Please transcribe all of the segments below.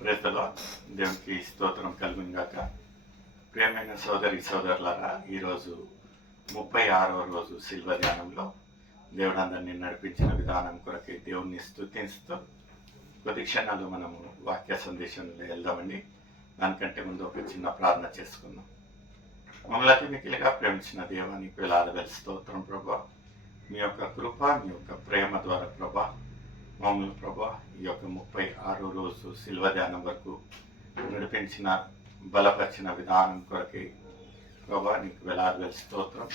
ప్రేతలో దేవునికి స్తోత్రం కలుగుగాక. ప్రియమైన సోదరులారా, ఈరోజు 36వ రోజు శిల్వ ధ్యానంలో దేవుడు అందరినీ నడిపించిన విధానం కొరకే దేవుణ్ణి స్తుతిస్తూ కొద్ది క్షణాలు మనము వాక్య సందేశంలో వెళ్దామండి. దానికంటే ముందు ఒక చిన్న ప్రార్థన చేసుకుందాం. మమ్మల్ని అతి మిక్కిలిగా ప్రేమించిన దేవానికి వేలాది స్తోత్రం ప్రభా. మీ యొక్క కృప, మీ యొక్క ప్రేమ ద్వారా ప్రభా మమ్మల్ని ప్రభా ఈ యొక్క 36వ రోజు శిల్వ ధ్యానం వరకు నడిపించిన బలపరిచిన విధానం కొరకే ప్రభా నీకు వేలాది స్తోత్రం.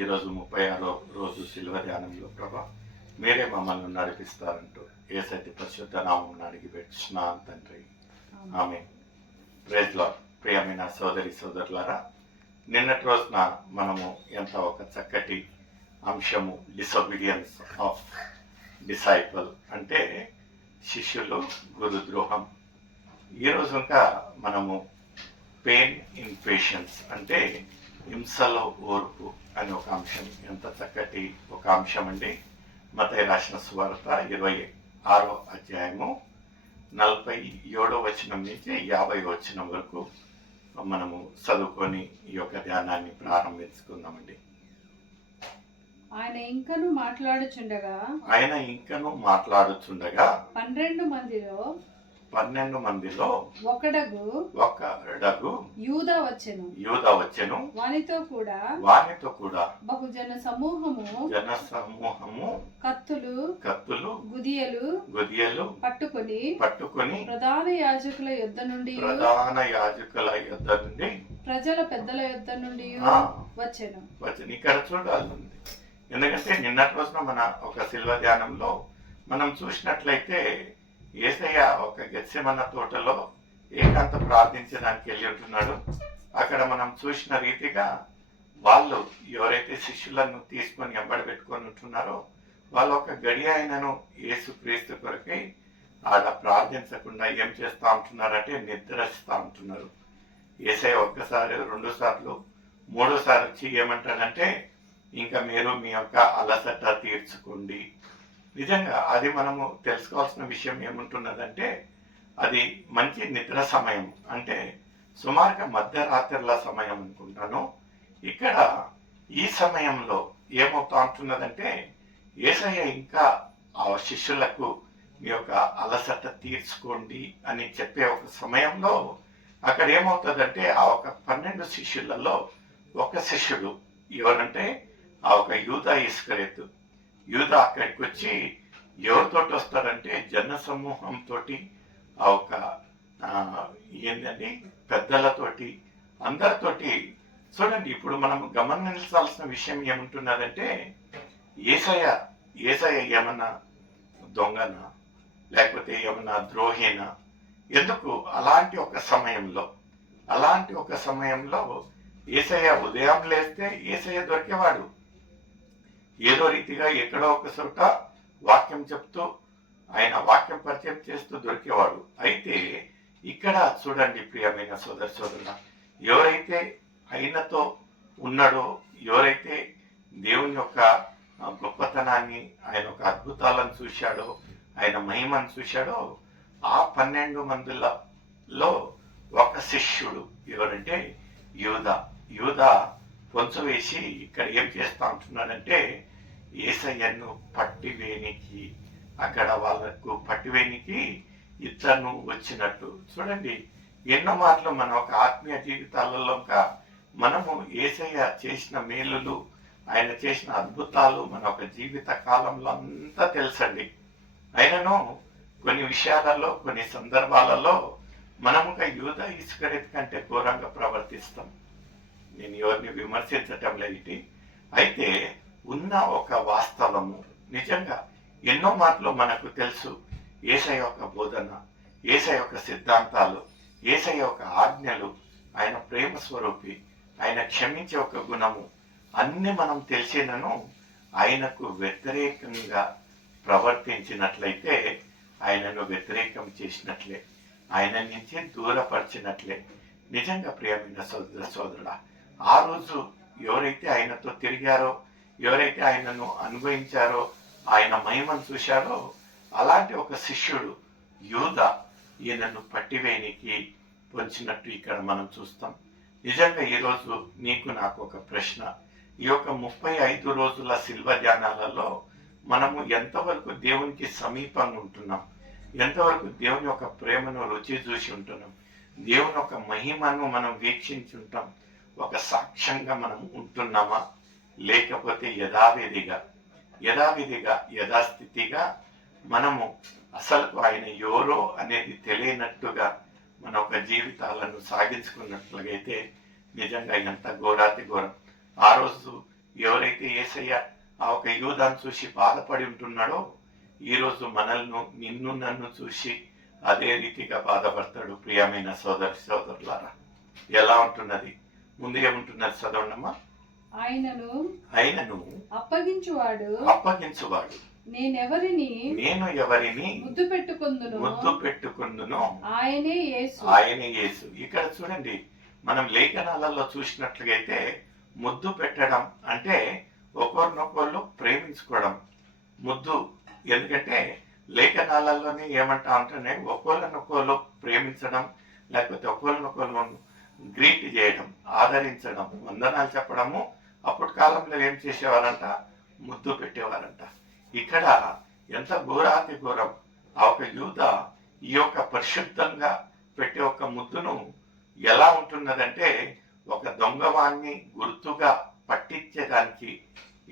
ఈరోజు 36వ రోజు శిల్వ ధ్యానంలో ప్రభా మీరే మమ్మల్ని నడిపిస్తారంటూ యేసయ్య పరిశుద్ధ నామమున అడిగి పెట్టుచున్నాను తండ్రి, ఆమేన్. Praise lord. ప్రియమైన సోదరులారా, నిన్నటి రోజున మనము ఎంత ఒక చక్కటి అంశము డిసొబీడియన్స్ ఆఫ్ డిసైపుల్ అంటే శిష్యులు గురుద్రోహం. ఈరోజు ఇంకా మనము పెయిన్ ఇన్ పేషెన్స్ అంటే హింసలో ఓర్పు అనే ఒక అంశం, ఎంత చక్కటి ఒక అంశం అండి. మత్తయి రాసిన సువార్త 26వ అధ్యాయము 47వ వచనం నుంచి 50వ వచనం వరకు మనము చదువుకొని ఈ యొక్క ధ్యానాన్ని ప్రారంభించుకుందామండి. ఆయన ఇంకను మాట్లాడుచుండగా 12 మందిలో ఒకడగు యూదా వచ్చెను. వానితో కూడా బహుజన సమూహము కత్తులు గుదియలు పట్టుకొని ప్రధాన యాజకుల యొద్ద నుండి ప్రజల పెద్దల యొద్ద నుండి వచ్చెను. ఇక్కడ చూడాలి, ఎందుకంటే నిన్నటి రోజున మన ఒక శిల్వ ధ్యానంలో మనం చూసినట్లయితే యేసయ్య ఒక గెత్సెమన తోటలో ఏకాంత ప్రార్థించడానికి వెళ్ళి ఉంటున్నాడు. అక్కడ మనం చూసిన రీతిగా వాళ్ళు ఎవరైతే శిష్యులను తీసుకొని ఎంబడి పెట్టుకొని ఉంటున్నారో వాళ్ళు ఒక గడియైనను యేసుక్రీస్తు కొరకై ఆడ ప్రార్థించకుండా ఏం చేస్తూ ఉంటున్నారంటే నిద్రిస్తూ ఉంటున్నారు. యేసయ్య ఒక్కసారి, 2 సార్లు, 3వ సారి వచ్చి ఏమంటాడంటే ఇంకా మీరు మీ యొక్క అలసట తీర్చుకోండి. నిజంగా అది మనము తెలుసుకోవాల్సిన విషయం ఏముంటున్నదంటే అది మంచి నిద్ర సమయం, అంటే సుమారుగా మధ్యరాత్రిల సమయం అనుకుంటాను. ఇక్కడ ఈ సమయంలో ఏమవుతా ఉంటున్నదంటే యేసయ్య ఇంకా ఆ శిష్యులకు మీ యొక్క అలసట తీర్చుకోండి అని చెప్పే ఒక సమయంలో అక్కడ ఏమవుతుందంటే ఆ ఒక 12 శిష్యులలో ఒక శిష్యుడు ఎవరంటే ఆ ఒక యూదా ఇస్కరియోతు. యూదా అక్కడికి వచ్చి ఎవరితో వస్తాడంటే జన సమూహంతో, ఆ ఒక ఏంటంటే పెద్దలతోటి, అందరితోటి. చూడండి, ఇప్పుడు మనం గమనించాల్సిన విషయం ఏముంటున్నదంటే యేసయ్య ఏమన్నా దొంగనా లేకపోతే ఏమన్నా ద్రోహినా? ఎందుకు అలాంటి ఒక సమయంలో యేసయ్య ఉదయం లేస్తే యేసయ్య దొరికేవాడు. ఏదో రీతిగా ఎక్కడో ఒక చోట వాక్యం చెప్తూ ఆయన వాక్యం పరిచయం చేస్తూ దొరికేవాడు. అయితే ఇక్కడ చూడండి ప్రియమైన సోదరుల, ఎవరైతే ఆయనతో ఉన్నాడో, ఎవరైతే దేవుని యొక్క గొప్పతనాన్ని, ఆయన యొక్క అద్భుతాలను చూశాడో, ఆయన మహిమను చూశాడో, ఆ 12 మందిలో ఒక శిష్యుడు ఎవరంటే యూదా పొంచు వేసి ఇక్కడ ఏం చేస్తా ఉంటున్నాడంటే యేసయ్యను పట్టివేనికి, అక్కడ వాళ్ళకు పట్టివేనికి ఇతను వచ్చినట్టు. చూడండి, ఎన్నో మార్లు మన ఒక ఆత్మీయ జీవితాలలో మనము యేసయ్య చేసిన మేలులు, ఆయన చేసిన అద్భుతాలు మన ఒక జీవిత కాలంలో అంతా తెలుసండి. అయినను కొన్ని విషయాలలో, కొన్ని సందర్భాలలో మనము యూదా ఇస్కరియోతు కంటే ఘోరంగా ప్రవర్తిస్తాం. నేను ఎవరిని విమర్శించటం లేదు. అయితే ఉన్న ఒక వాస్తవము, నిజంగా ఎన్నో మాటలు మనకు తెలుసు. యేసయ్య యొక్క బోధన, యేసయ్య యొక్క సిద్ధాంతాలు, యేసయ్య యొక్క ఆజ్ఞలు, ఆయన ప్రేమ స్వరూపి, ఆయన క్షమించే ఒక గుణము అన్ని మనం తెలిసినను ఆయనకు వ్యతిరేకంగా ప్రవర్తించినట్లయితే ఆయనను వ్యతిరేకం చేసినట్లే, ఆయన నుంచి దూరపరిచినట్లే. నిజంగా ప్రియమైన సోదరుడా, ఆ రోజు ఎవరైతే ఆయనతో తిరిగారో, ఎవరైతే ఆయనను అనుభవించారో, ఆయన మహిమను చూశారో, అలాంటి ఒక శిష్యుడు యూదా ఈయనను పట్టివేయనికి పొంచినట్టు ఇక్కడ మనం చూస్తాం. నిజంగా ఈరోజు నీకు నాకు ఒక ప్రశ్న. ఈ యొక్క 35 రోజుల శిల్వ ధ్యానాలలో మనము ఎంతవరకు దేవునికి సమీపంగా ఉంటున్నాం, ఎంతవరకు దేవుని యొక్క ప్రేమను రుచి చూసి ఉంటున్నాం, దేవుని యొక్క మహిమను మనం వీక్షించి ఉంటాం, ఒక సాక్ష్యంగా మనం ఉంటున్నామా, లేకపోతే యథావిధిగా యథాస్థితిగా మనము అసలు ఆయన ఎవరో అనేది తెలియనట్టుగా మన ఒక జీవితాలను సాగించుకున్నట్లయితే నిజంగా ఎంత ఘోరాతి ఘోరం. ఆ రోజు ఎవరైతే యేసయ్య ఆ ఒక యూదాను చూసి బాధపడి ఉంటున్నాడో, ఈరోజు మనల్ని నిన్ను నన్ను చూసి అదే రీతిగా బాధపడతాడు. ప్రియమైన సోదరులారా, ఎలా ఉంటున్నది? ముందు ఏముంటున్నది చదవండమ్మా. ఆయనను అప్పగించువాడు నేను ఎవరిని ముద్దు పెట్టుకుందును ఆయనే యేసు. ఇక్కడ చూడండి, మనం లేఖనాలలో చూసినట్లుగైతే ముద్దు పెట్టడం అంటే ఒకరినొకళ్ళు ప్రేమించుకోవడం. ముద్దు, ఎందుకంటే లేఖనాలలోనే ఏమంటా ఉంటేనే ఒకళ్ళనొకళ్ళు ప్రేమించడం, లేకపోతే ఒకళ్ళనొకళ్ళు గ్రీట్ చేయడం, ఆదరించడం, వందనాలు చెప్పడము. అప్పటి కాలంలో ఏం చేసేవారంట? ముద్దు పెట్టేవారంట. ఇక్కడ ఎంత ఘోరాతి ఘోరం. ఆ ఒక యూద ఈ యొక్క పరిశుద్ధంగా పెట్టే ఒక ముద్దును ఎలా ఉంటున్నదంటే ఒక దొంగవాన్ని గుర్తుగా పట్టించేదానికి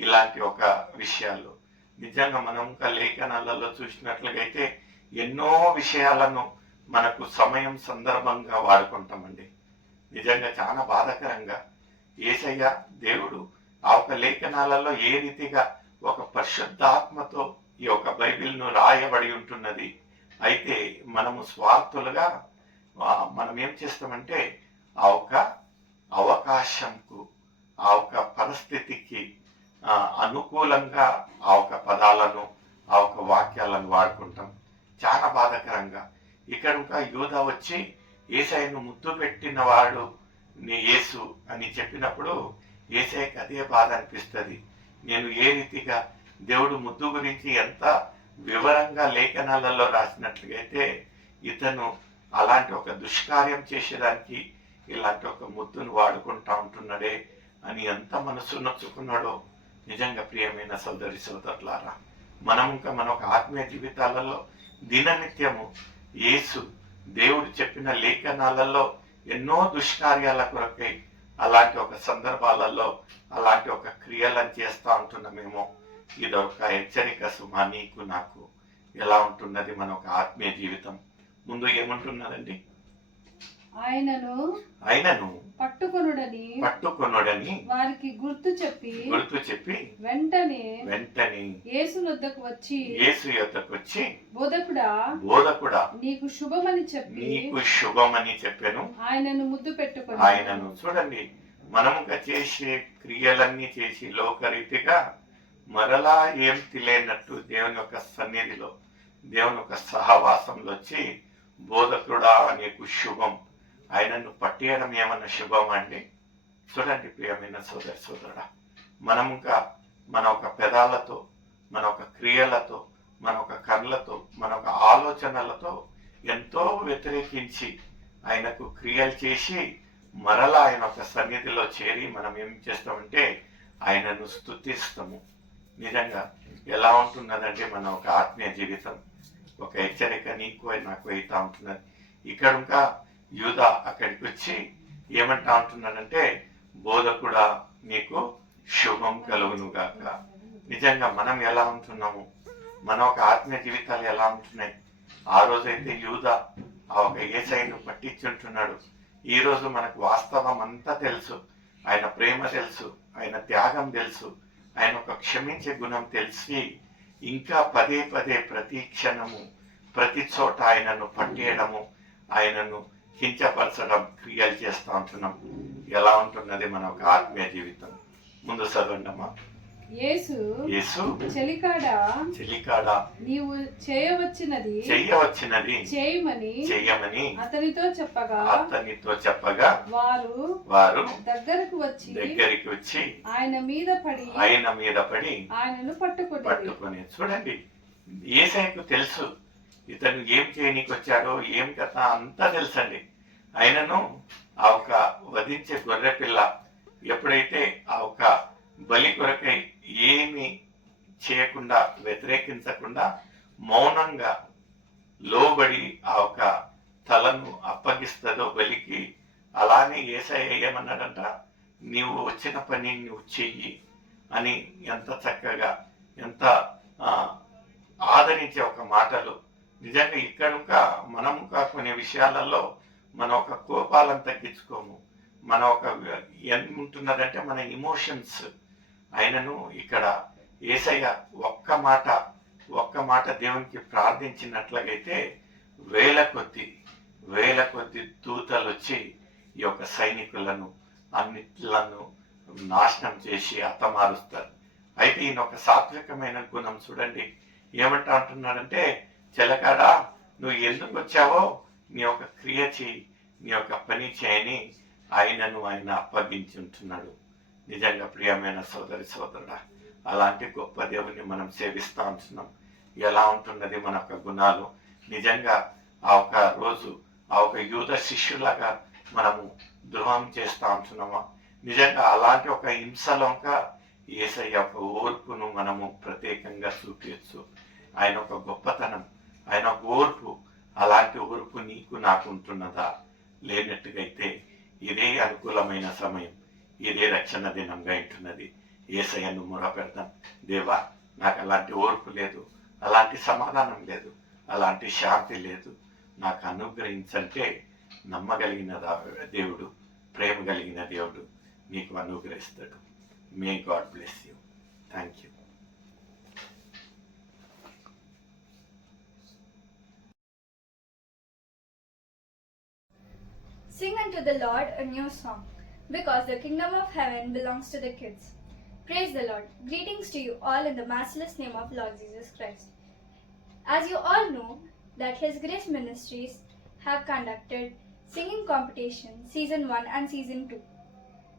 ఇలాంటి ఒక విషయాలు. నిజంగా మనం లేఖనాలలో చూసినట్లుగైతే ఎన్నో విషయాలను మనకు సమయం సందర్భంగా వాడుకుంటామండి. నిజంగా చాలా బాధాకరంగా యేసయ్య దేవుడు ఆ ఒక లేఖనాలలో ఏ రీతిగా ఒక పరిశుద్ధాత్మతో ఈ యొక్క బైబిల్ను రాయబడి ఉంటున్నది. అయితే మనము స్వార్థులుగా మనం ఏం చేస్తామంటే ఆ ఒక అవకాశంకు, ఆ ఒక పరిస్థితికి అనుకూలంగా ఆ ఒక పదాలను, ఆ ఒక వాక్యాలను వాడుకుంటాం. చాలా బాధాకరంగా ఇక్కడ ఇంకా యూదా వచ్చి యేసయ్యను ముద్దు పెట్టిన వాడు నీ యేసు అని చెప్పినప్పుడు యేసయ్యకి అదే బాధ అనిపిస్తుంది. నేను ఏ రీతిగా దేవుడు ముద్దు గురించి ఎంత వివరంగా లేఖనాలలో రాసినట్లుగైతే ఇతను అలాంటి ఒక దుష్కార్యం చేసేదానికి ఇలాంటి ఒక ముద్దును వాడుకుంటా ఉంటున్నాడే అని ఎంత మనసు నొచ్చుకున్నాడో. నిజంగా ప్రియమైన సోదరులారా, మనం ఇంకా మన ఒక ఆత్మీయ జీవితాలలో దిననిత్యము యేసు దేవుడు చెప్పిన లేఖనాలలో ఎన్నో దుష్కార్యాల కొరకై అలాంటి ఒక సందర్భాలలో అలాంటి ఒక క్రియలను చేస్తూ ఉంటున్నామేమో. ఇదొక హెచ్చరిక సుమా నీకు నాకు. ఎలా ఉంటున్నది మన ఒక ఆత్మీయ జీవితం? ముందు ఏముంటున్నదండి? ఆయనను పట్టుకొనుడని వారికి గుర్తు చెప్పి వెంటనే యేసు యొద్దకు వచ్చి బోధకుడా నీకు శుభమని చెప్పాను ఆయనను ముద్దు పెట్టుకొని. ఆయనను చూడండి, మనముగా చేసే క్రియలన్నీ చేసి లోకరీతిగా మరలా ఏం తెలియనట్టు దేవుని యొక్క సన్నిధిలో, దేవుని యొక్క సహవాసంలో వచ్చి బోధకుడా నీకు శుభం, ఆయనను పట్టేయడం ఏమన్నా శుభం అండి? చూడండి ప్రియమైన సోదరుడా, మనముగా మన ఒక పెదాలతో, మన ఒక క్రియలతో, మన ఒక కళ్ళతో, మన ఒక ఆలోచనలతో ఎంతో వ్యతిరేకించి ఆయనకు క్రియలు చేసి మరలా ఆయన ఒక సన్నిధిలో చేరి మనం ఏం చేస్తామంటే ఆయనను స్తుతిస్తాము. నిజంగా ఎలా ఉంటున్నదంటే మన ఒక ఆత్మీయ జీవితం ఒక హెచ్చరిక నీకు నాకు అవుతా ఉంటున్నది. ఇక్కడ ఇంకా యూదా అక్కడికి వచ్చి ఏమంటా ఉంటున్నాడంటే బోధకుడా నీకు శుభం కలుగును గాక. నిజంగా మనం ఎలా ఉంటున్నాము? మన ఒక ఆత్మీయ జీవితాలు ఎలా ఉంటున్నాయి? ఆ రోజైతే యూదా ఆ ఒక యేసయ్యను పట్టించుంటున్నాడు. ఈ రోజు మనకు వాస్తవం అంతా తెలుసు, ఆయన ప్రేమ తెలుసు, ఆయన త్యాగం తెలుసు, ఆయన ఒక క్షమించే గుణం తెలిసి ఇంకా పదే పదే ప్రతి క్షణము ప్రతి చోట ఆయనను పట్టేయడము, ఆయనను కించపరచడం, క్రియలు చేస్తూ ఉంటున్నాం. ఎలా ఉంటున్నది మన ఒక ఆత్మీయ జీవితం? ముందు చదవండమ్మా. యేసు చెలికాడా నీవు చేయవచ్చినది చేయమని అతనితో చెప్పగా వారు దగ్గరకు వచ్చి ఆయన మీద పడి ఆయనను పట్టుకొని. చూడండి, యేసయ్యకు తెలుసు ఇతను ఏం చేయనీకి వచ్చాడో ఏం కథ అంతా తెలుసండి. ఆయనను ఆ ఒక వధించే గొర్రె పిల్ల ఎప్పుడైతే ఆ ఒక బలి కొరకై ఏమి చేయకుండా వ్యతిరేకించకుండా మౌనంగా లోబడి ఆ ఒక తలను అప్పగిస్తుందో బలికి, అలానే యేసయ్య ఏమన్నాడంట, నీవు వచ్చిన పని నువ్వు చెయ్యి అని ఎంత చక్కగా ఎంత ఆదరించే ఒక మాటలు. నిజంగా ఇక్కడ ఇంకా మనం కొన్ని విషయాలలో మన ఒక కోపాలను తగ్గించుకోము. మన ఒక ఏముంటున్నదంటే మన ఇమోషన్స్. ఆయనను ఇక్కడ యేసయ్య ఒక్క మాట దేవునికి ప్రార్థించినట్లయితే వేల కొద్ది దూతలు వచ్చి ఈ యొక్క సైనికులను అన్నిట్లను నాశనం చేసి హతమారుస్తారు. అయితే ఈయన ఒక సాత్వికమైన గుణం చూడండి, ఏమంటా అంటున్నాడంటే, చిలకాడా నువ్వు ఎందుకు వచ్చావో నీ యొక్క క్రియ చేయి, నీ యొక్క పని చేయని ఆయన అప్పగించి ఉంటున్నాడు. నిజంగా ప్రియమైన సోదరుడా, అలాంటి గొప్ప దేవుని మనం సేవిస్తూ ఉంటున్నాం. ఎలా ఉంటున్నది మన యొక్క గుణాలు? నిజంగా ఆ ఒక రోజు ఆ ఒక యూద శిష్యులాగా మనము ద్రోహం చేస్తూ ఉంటున్నామా? నిజంగా అలాంటి ఒక హింసలోక యేసయ్య యొక్క ఓర్పును మనము ప్రత్యేకంగా చూపించచ్చు. ఆయన ఒక గొప్పతనం, ఆయన ఒక ఓర్పు. అలాంటి ఓర్పు నీకు నాకు ఉంటున్నదా? లేనట్టుగైతే ఇదే అనుకూలమైన సమయం, ఇదే రక్షణ దినంగా ఉంటున్నది. యేసయ్యను మొరపెడదాం. దేవా, నాకు అలాంటి ఓర్పు లేదు, అలాంటి సమాధానం లేదు, అలాంటి శాంతి లేదు, నాకు అనుగ్రహించంటే నమ్మగలిగిన దేవుడు, ప్రేమ కలిగిన దేవుడు నీకు అనుగ్రహిస్తాడు. May God bless you. Thank you. Sing unto the Lord a new song, because the kingdom of heaven belongs to the kids. Praise the Lord. Greetings to you all in the matchless name of Lord Jesus Christ. As you all know, that His Grace Ministries have conducted singing competition season 1 and season 2.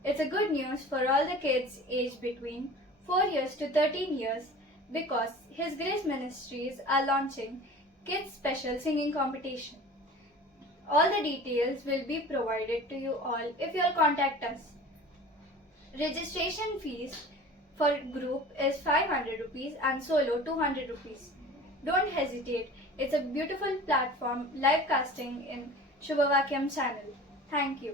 It's a good news for all the kids aged between 4 years to 13 years, because His Grace Ministries are launching kids special singing competition. All the details will be provided to you all if you all contact us. Registration fees for group is 500 rupees and solo 200 rupees. Don't hesitate. It's a beautiful platform live casting in Shubhavakyam channel. Thank you.